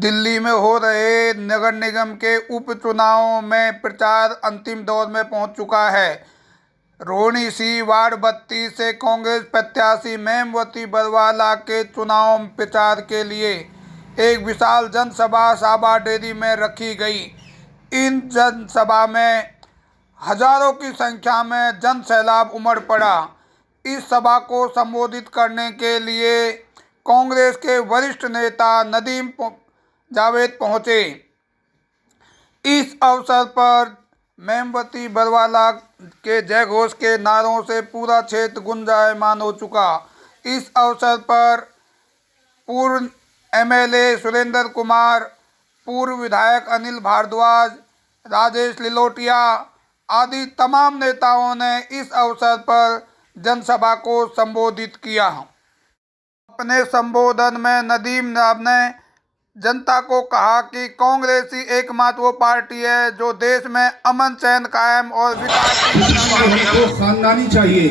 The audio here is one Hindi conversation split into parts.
दिल्ली में हो रहे नगर निगम के उपचुनावों में प्रचार अंतिम दौर में पहुंच चुका है। रोहिणी सी वार्ड 32 से कांग्रेस प्रत्याशी मेमवती बरवाला के चुनाव प्रचार के लिए एक विशाल जनसभा साबा डेरी में रखी गई। इन जनसभा में हजारों की संख्या में जन सैलाब उमड़ पड़ा। इस सभा को संबोधित करने के लिए कांग्रेस के वरिष्ठ नेता नदीम जावेद पहुंचे। इस अवसर पर मेमवती बरवाला के जयघोष के नारों से पूरा क्षेत्र गुंजायमान हो चुका। इस अवसर पर पूर्व एमएलए सुरेंद्र कुमार, पूर्व विधायक अनिल भारद्वाज, राजेश लिलोटिया आदि तमाम नेताओं ने इस अवसर पर जनसभा को संबोधित किया। अपने संबोधन में नदीम ने जनता को कहा कि कांग्रेस ही एकमात्र वो पार्टी है जो देश में अमन चैन कायम और विकास को खानदानी चाहिए।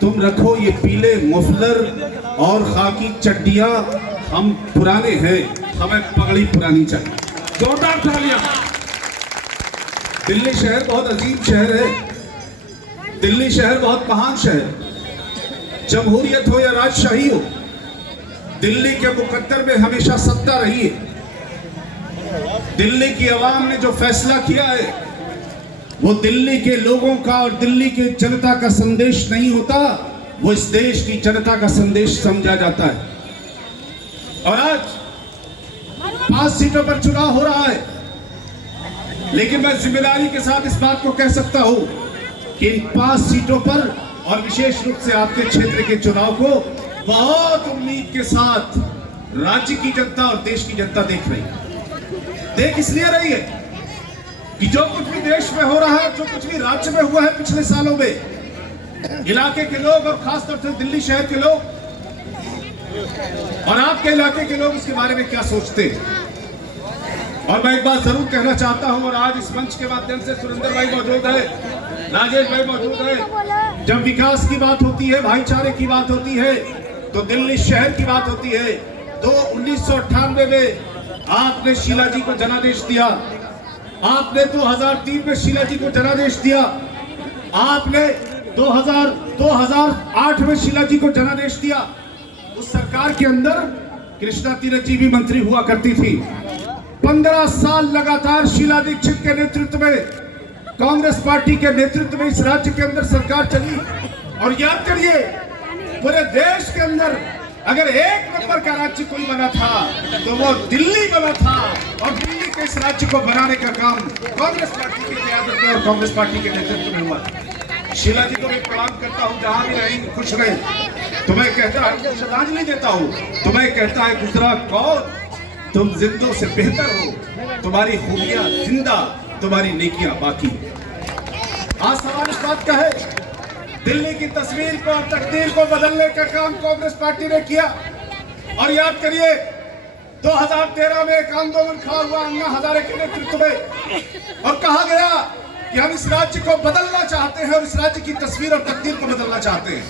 तुम रखो ये पीले मफलर और खाकी चड्डियां, हम पुराने हैं, हमें पगड़ी पुरानी चाहिए। जोरदार तालियां। दिल्ली शहर बहुत अजीब शहर है। दिल्ली शहर बहुत महान शहर। जमहूरियत हो या राजशाही हो, दिल्ली के मुकद्दर में हमेशा सत्ता रही है। दिल्ली की आवाम ने जो फैसला किया है वो दिल्ली के लोगों का और दिल्ली के जनता का संदेश नहीं होता, वो इस देश की जनता का संदेश समझा जाता है। और आज 5 सीटों पर चुनाव हो रहा है, लेकिन मैं जिम्मेदारी के साथ इस बात को कह सकता हूं कि इन 5 सीटों पर और विशेष रूप से आपके क्षेत्र के चुनाव को बहुत उम्मीद के साथ राज्य की जनता और देश की जनता देख रही है। देख इसलिए रही है कि जो कुछ भी देश में हो रहा है, जो कुछ भी राज्य में हुआ है पिछले सालों में, इलाके के लोग और खासतौर से दिल्ली शहर के लोग और आपके इलाके के लोग इसके बारे में क्या सोचते हैं। और मैं एक बात जरूर कहना चाहता हूं, और आज इस मंच के माध्यम से सुरेंद्र भाई मौजूद है, राजेश भाई मौजूद है। जब विकास की बात होती है, भाईचारे की बात होती है, तो दिल्ली शहर की बात होती है। तो 1998 में आपने शीला जी को जनादेश दिया, आपने 2003 में शीला जी को जनादेश दिया, आपने 2008 में शीला जी को जनादेश दिया। उस सरकार के अंदर कृष्णा तीरथ जी भी मंत्री हुआ करती थी। 15 साल लगातार शीला दीक्षित के नेतृत्व में, कांग्रेस पार्टी के नेतृत्व में इस राज्य के अंदर सरकार चली। और याद करिए, पूरे देश के अंदर अगर एक नंबर का राज्य कोई बना था तो वो दिल्ली बना था। और दिल्ली के इस राज्य को बनाने का काम कांग्रेस पार्टी की क़यादत में और कांग्रेस पार्टी के नेतृत्व में हुआ। शीला जी को मैं प्रणाम करता हूँ, जहां भी रहेंगे खुश रहे। तुम्हें कहता है श्रद्धांजलि देता हूँ, तुम्हें कहता है गुजरात कौन, तुम जिंदों से बेहतर हो, तुम्हारी खूबियां जिंदा, तुम्हारी नेकियां बाकी। आज सवाल इस बात का है, दिल्ली की तस्वीर को और तकदीर को बदलने का काम कांग्रेस पार्टी ने किया। और याद करिए, 2013 में एक आंदोलन खड़ा हुआ अन्ना हजारे के नेतृत्व में, और कहा गया कि हम इस राज्य को बदलना चाहते हैं और इस राज्य की तस्वीर और तकदीर को बदलना चाहते हैं।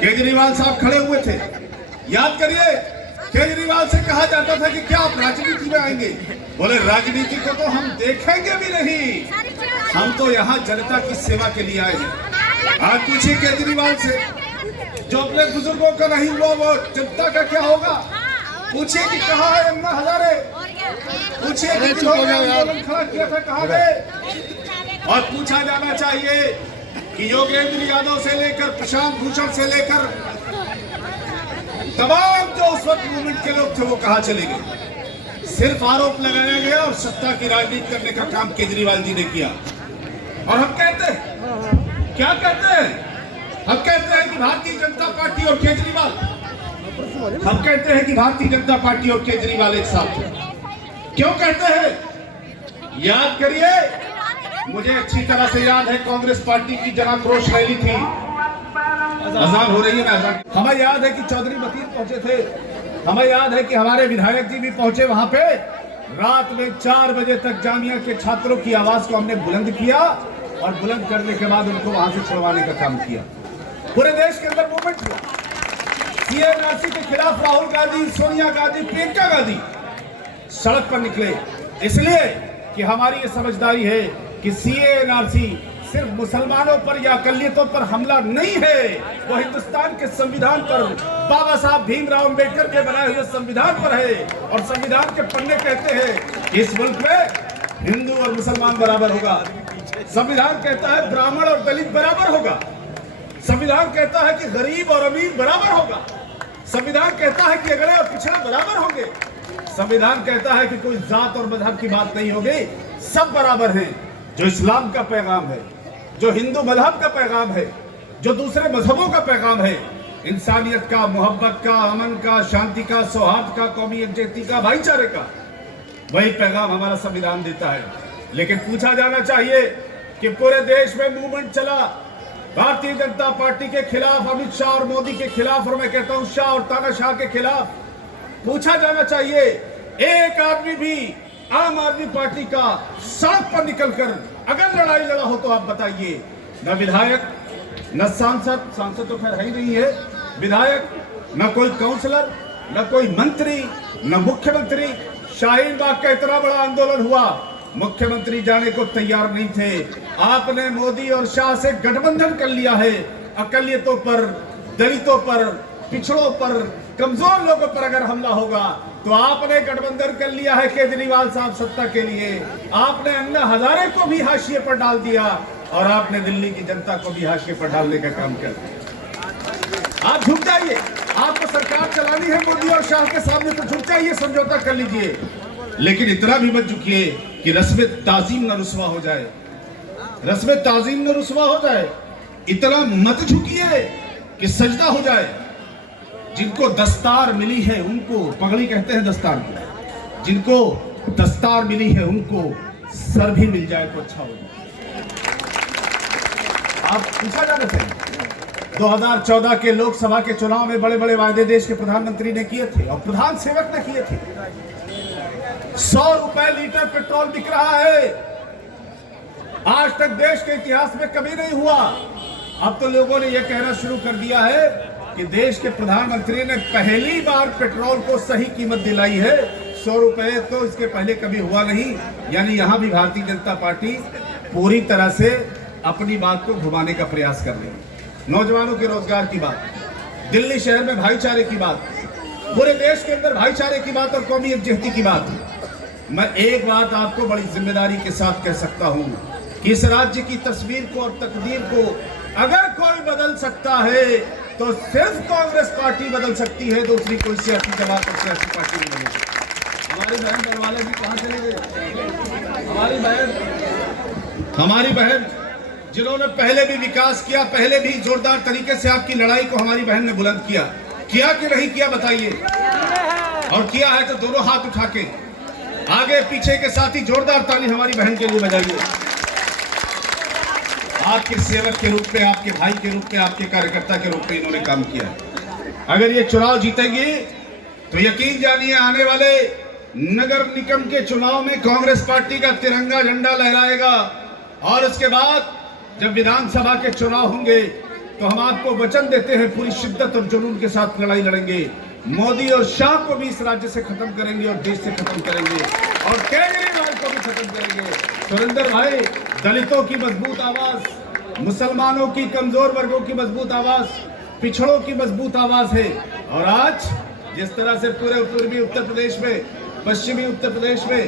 केजरीवाल साहब खड़े हुए थे। याद करिए, केजरीवाल से कहा जाता था कि क्या आप राजनीति में आएंगे? बोले राजनीति को तो हम देखेंगे भी नहीं, हम तो यहाँ जनता की सेवा के लिए आए हैं। आज पूछिए केजरीवाल से, जो अपने बुजुर्गों का नहीं हुआ वो जनता का क्या होगा? पूछिए कि कहाँ है अन्ना हजारे, पूछिए कि जिन्होंने आंदोलन खड़ा किया था कहाँ गए। और पूछा जाना चाहिए कि योगेंद्र यादव से लेकर प्रशांत भूषण से लेकर तमाम जो उस वक्त मूवमेंट के लोग थे वो कहाँ चले गए। सिर्फ आरोप लगाया गया और सत्ता की राजनीति करने का काम केजरीवाल जी ने किया। और हम कहते हैं, क्या कहते हैं? हम कहते हैं कि भारतीय जनता पार्टी और केजरीवाल, हम कहते हैं कि भारतीय जनता पार्टी और केजरीवाल एक साथ हैं। क्यों कहते हैं? याद करिए, मुझे अच्छी तरह से याद है कांग्रेस पार्टी की जनाक्रोश रैली थी। अजान हो रही है ना, अजान। हमें याद है कि चौधरी मतीन पहुंचे थे, हमें याद है कि हमारे विधायक जी भी पहुंचे वहां पे। रात में 4 बजे तक जामिया के छात्रों की आवाज को हमने बुलंद किया और बुलंद करने के बाद उनको वहां से छुड़वाने का काम किया। पूरे देश के अंदर मूवमेंट हुआ। सीएनआरसी के खिलाफ राहुल गांधी, सोनिया गांधी, प्रियंका गांधी सड़क पर निकले, इसलिए कि हमारी ये समझदारी है कि सीए एनआरसी सिर्फ मुसलमानों पर या अकलियतों पर हमला नहीं है, वो हिंदुस्तान के संविधान पर, बाबा साहब भीमराव अंबेडकर के बनाए हुए संविधान पर है। और संविधान के पन्ने कहते हैं कि इस मुल्क में हिंदू और मुसलमान बराबर होगा। संविधान कहता है ब्राह्मण और दलित बराबर होगा। संविधान कहता है कि गरीब और अमीर बराबर होगा। संविधान कहता है कि अगड़े और पिछड़े बराबर होंगे। संविधान कहता है कि कोई जात और मजहब की बात नहीं होगी, सब बराबर हैं। जो इस्लाम का पैगाम है, जो हिंदू मजहब का पैगाम है, जो दूसरे मजहबों का पैगाम है, इंसानियत का, मोहब्बत का, अमन का, शांति का, सौहार्द का, कौमी एकजुटता का, भाईचारे का, वही पैगाम हमारा संविधान देता है। लेकिन पूछा जाना चाहिए कि पूरे देश में मूवमेंट चला भारतीय जनता पार्टी के खिलाफ, अमित शाह और मोदी के खिलाफ, और मैं कहता हूं शाह और तानाशाह के खिलाफ। पूछा जाना चाहिए एक आदमी भी आम आदमी पार्टी का सड़क पर निकलकर अगर लड़ाई लड़ा हो तो आप बताइए। न विधायक, न सांसद, सांसद तो खैर है ही नहीं है, विधायक, न कोई काउंसलर, न कोई मंत्री, न मुख्यमंत्री। शाहीन बाग का इतना बड़ा आंदोलन हुआ, मुख्यमंत्री जाने को तैयार नहीं थे। आपने मोदी और शाह से गठबंधन कर लिया है। अकलियतों पर, दलितों पर, पिछड़ों पर, कमजोर लोगों पर अगर हमला होगा तो आपने गठबंधन कर लिया है केजरीवाल साहब सत्ता के लिए। आपने अन्ना हजारे को भी हाशिए पर डाल दिया और आपने दिल्ली की जनता को भी हाशिए पर डालने का काम कर दिया। आप झुक जाइए, आपको सरकार चलानी है मोदी और शाह के सामने, तो झुक जाइए, समझौता कर लीजिए। लेकिन इतना भी मत झुकिए कि रस्म ताजीम न रुस्वा हो जाए, रस्म ताजीम न रुस्वा हो जाए। इतना मत झुकिए कि सजदा हो जाए। जिनको दस्तार मिली है उनको, पगड़ी कहते हैं दस्तार को, जिनको दस्तार मिली है उनको सर भी मिल जाए तो अच्छा होगा। आप पूछा जाना चाहिए 2014 के लोकसभा के चुनाव में बड़े बड़े वायदे देश के प्रधानमंत्री ने किए थे और प्रधान सेवक ने किए थे। 100 रुपए लीटर पेट्रोल बिक रहा है, आज तक देश के इतिहास में कभी नहीं हुआ। अब तो लोगों ने यह कहना शुरू कर दिया है कि देश के प्रधानमंत्री ने पहली बार पेट्रोल को सही कीमत दिलाई है। 100 रुपए तो इसके पहले कभी हुआ नहीं। यानी यहां भी भारतीय जनता पार्टी पूरी तरह से अपनी बात को घुमाने का प्रयास कर रही है। नौजवानों के रोजगार की बात, दिल्ली शहर में भाईचारे की बात, पूरे देश के अंदर भाईचारे की बात और कौमी एकजुटता की बात। मैं एक बात आपको बड़ी जिम्मेदारी के साथ कह सकता हूं कि इस राज्य की तस्वीर को और तकदीर को अगर कोई बदल सकता है तो सिर्फ कांग्रेस पार्टी बदल सकती है, दूसरी कोई सियासी जमात और सियासी पार्टी नहीं बनेगी। हमारी बहन दरवाले भी कहां चले गए? हमारी बहन जिन्होंने पहले भी विकास किया, पहले भी जोरदार तरीके से आपकी लड़ाई को हमारी बहन ने बुलंद किया कि नहीं किया बताइए। और किया है तो दोनों हाथ उठा के आगे पीछे के साथ ही जोरदार ताली हमारी बहन के लिए बजाइए। आपके सेवक के रूप में, आपके भाई के रूप में, आपके कार्यकर्ता के रूप में इन्होंने काम किया। अगर ये चुनाव जीतेंगे तो यकीन जानिए आने वाले नगर निगम के चुनाव में कांग्रेस पार्टी का तिरंगा झंडा लहराएगा। और उसके बाद जब विधानसभा के चुनाव होंगे तो हम आपको वचन देते हैं पूरी शिद्दत और जुनून के साथ लड़ाई लड़ेंगे। मोदी और शाह को भी इस राज्य से खत्म करेंगे और देश से खत्म करेंगे और केजरीवाल को भी खत्म करेंगे। सुरेंद्र भाई, दलितों की मजबूत आवाज, मुसलमानों की, कमजोर वर्गों की मजबूत आवाज, पिछड़ों की मजबूत आवाज है। और आज जिस तरह से पूरे पूर्वी उत्तर प्रदेश में, पश्चिमी उत्तर प्रदेश में,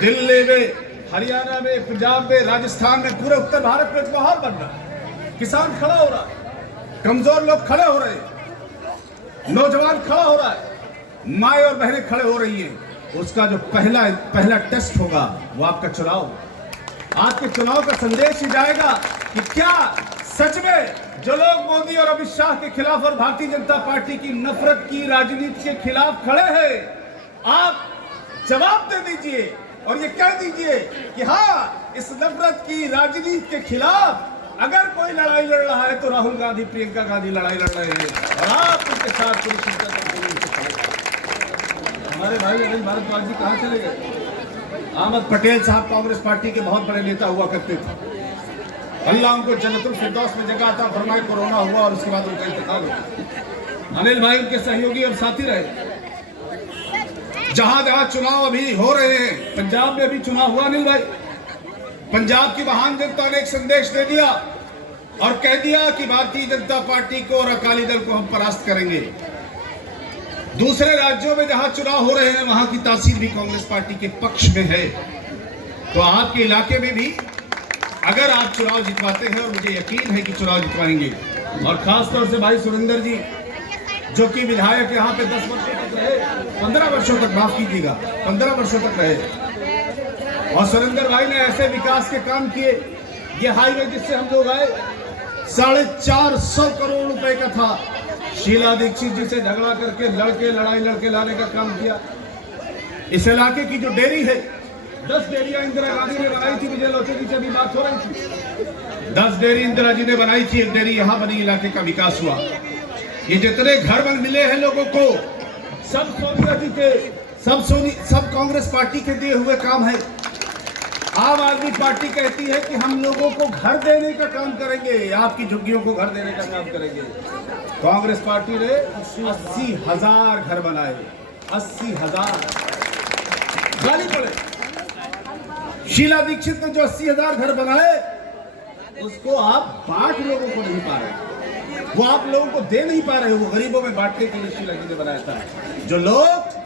दिल्ली में, हरियाणा में, पंजाब में, राजस्थान में, पूरे उत्तर भारत में एक माहौल बन रहा है। किसान खड़ा हो रहा है, कमजोर लोग खड़े हो रहे हैं, नौजवान खड़ा हो रहा है, माए और बहनें खड़े हो रही हैं। उसका जो पहला टेस्ट होगा वो आपका चुनाव। आपके चुनाव का संदेश ही जाएगा कि क्या सच में जो लोग मोदी और अमित शाह के खिलाफ और भारतीय जनता पार्टी की नफरत की राजनीति के खिलाफ खड़े हैं, आप जवाब दे दीजिए और ये कह दीजिए कि हाँ, इस नफरत की राजनीति के खिलाफ अगर कोई लड़ाई लड़ रहा है तो राहुल गांधी, प्रियंका गांधी लड़ाई लड़ रहे हैं और आप उनके साथ पूरी शिद्दत और जुनून से खड़े। हमारे भाई अनिल भारद्वाज जी कहाँ चले गए? अहमद पटेल साहब कांग्रेस पार्टी के बहुत बड़े नेता हुआ करते थे। अल्लाह उनको जन्नतुल फिरदौस में जगह अता फरमाए। कोरोना हुआ और उसके बाद उनका इंतकाल हुआ। अनिल भाई उनके सहयोगी और साथी रहे। जहां जहां चुनाव अभी हो रहे हैं, पंजाब में अभी चुनाव हुआ अनिल भाई, पंजाब की महान जनता ने एक संदेश दे दिया और कह दिया कि भारतीय जनता पार्टी को और अकाली दल को हम परास्त करेंगे। दूसरे राज्यों में जहां चुनाव हो रहे हैं वहां की तासीर भी कांग्रेस पार्टी के पक्ष में है। तो आपके इलाके में भी अगर आप चुनाव जितवाते हैं, और मुझे यकीन है कि चुनाव जितवाएंगे, और खासतौर से भाई सुरेंद्र जी जो कि विधायक यहाँ पे 10 वर्षों तक रहे, 15 वर्षों तक, माफ कीजिएगा, 15 वर्षों तक रहे, और सुरेंद्र भाई ने ऐसे विकास के काम किए। ये हाईवे जिससे हम लोग आए 450 करोड़ रुपए का था। शीला दीक्षित जी से झगड़ा करके लड़ाई लड़के लाने का काम किया। इस इलाके की जो डेयरी है, 10 डेयरियां इंदिरा गांधी ने बनाई थी, विजय लोचन से भी बात हो रही थी। 10 डेयरी इंदिरा जी ने बनाई थी, एक डेयरी यहाँ बनी, इलाके का विकास हुआ। ये जितने घर बन मिले हैं लोगों को, सब सोनिया जी के, सब कांग्रेस पार्टी के दिए हुए काम है। आम आदमी पार्टी कहती है कि हम लोगों को घर देने का काम करेंगे, आपकी झुग्गियों को घर देने का काम करेंगे। कांग्रेस पार्टी ने 80,000 घर बनाए, 80,000 गाली पड़े। शीला दीक्षित ने जो 80,000 घर बनाए उसको आप बांट लोगों को नहीं पा रहे, वो आप लोगों को दे नहीं पा रहे, वो गरीबों में बांटने के लिए शीला जी ने बनाया था। जो लोग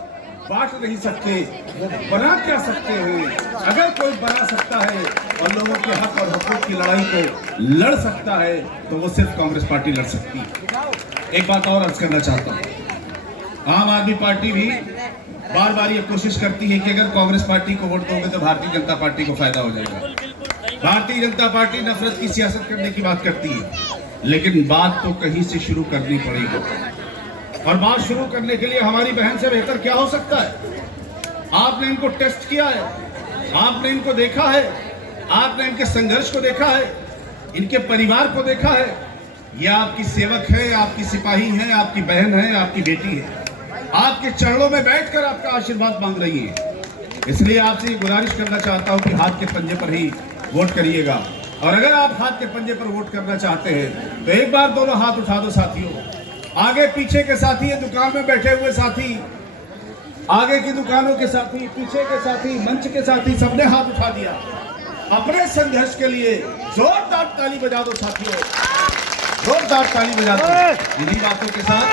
बांट नहीं सकते वो बना क्या सकते हैं? अगर कोई बना सकता है और लोगों के हक और हकूक की लड़ाई को लड़ सकता है तो वो सिर्फ कांग्रेस पार्टी लड़ सकती है। एक बात और अर्ज करना चाहता हूं, आम आदमी पार्टी भी बार बार ये कोशिश करती है कि अगर कांग्रेस पार्टी को वोट दोगे तो भारतीय जनता पार्टी को फायदा हो जाएगा। भारतीय जनता पार्टी नफरत की सियासत करने की बात करती है, लेकिन बात तो कहीं से शुरू करनी पड़ेगी, और बात शुरू करने के लिए हमारी बहन से बेहतर क्या हो सकता है? आपने इनको टेस्ट किया है, आपने इनको देखा है, आपने इनके संघर्ष को देखा है, इनके परिवार को देखा है। ये आपकी सेवक है, आपकी सिपाही है, आपकी बहन है, आपकी बेटी है, आपके चरणों में बैठकर आपका आशीर्वाद मांग रही है। इसलिए आपसे गुजारिश करना चाहता हूं कि हाथ के पंजे पर ही वोट करिएगा, और अगर आप हाथ के पंजे पर वोट करना चाहते हैं तो एक बार दोनों हाथ उठा दो साथियों। आगे पीछे के साथी, दुकान में बैठे हुए साथी, आगे की दुकानों के साथी, पीछे के साथी, मंच के साथी, सबने हाथ उठा दिया। अपने संघर्ष के लिए जोरदार ताली बजा दो साथियों, जोरदार ताली बजा दो। इन्हीं बातों के साथ